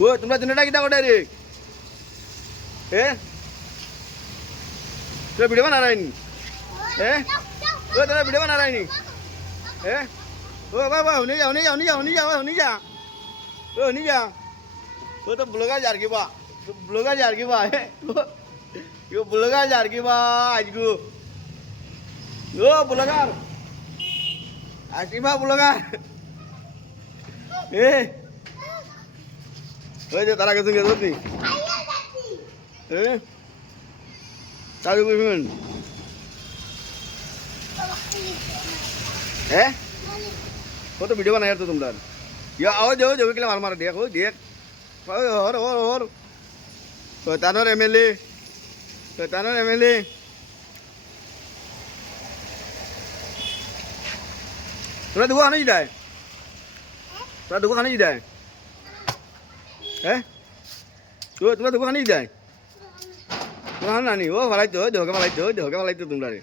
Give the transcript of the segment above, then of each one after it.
ও তোমরা দুটা কিতা করে রে এ তোরা ভিডিও বানা রাইনি এ ও তোরা ভিডিও বানা রাইনি এ ও বাবা উনি যা উনি যা উনি যা উনি যা উনি যা ও উনি যা ও তো ব্লগার যার কি বা ব্লগার যার কি বা यो ब्लॉगर यार की बा आज को यो ब्लॉगर आशिमा ब्लॉगर ए ओए जो तारा कैसे गया नहीं ए चालू कर फिर ए वो तो वीडियो बना यार तो तुम लोग ये आओ जो जो के लिए मार मार देख देख और तो तानोर एमएलए तो तानोर एमएलए তোরা দুগো খানে যাই তোরা দুগো খানে যাই হ্যাঁ তোরা দুগো খানে যাই তোরা নানি ও ভালাই তো তোমরা রে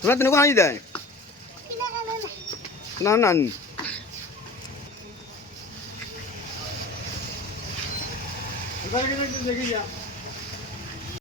তোমরা দুগো খানে যাই না নানি देखिए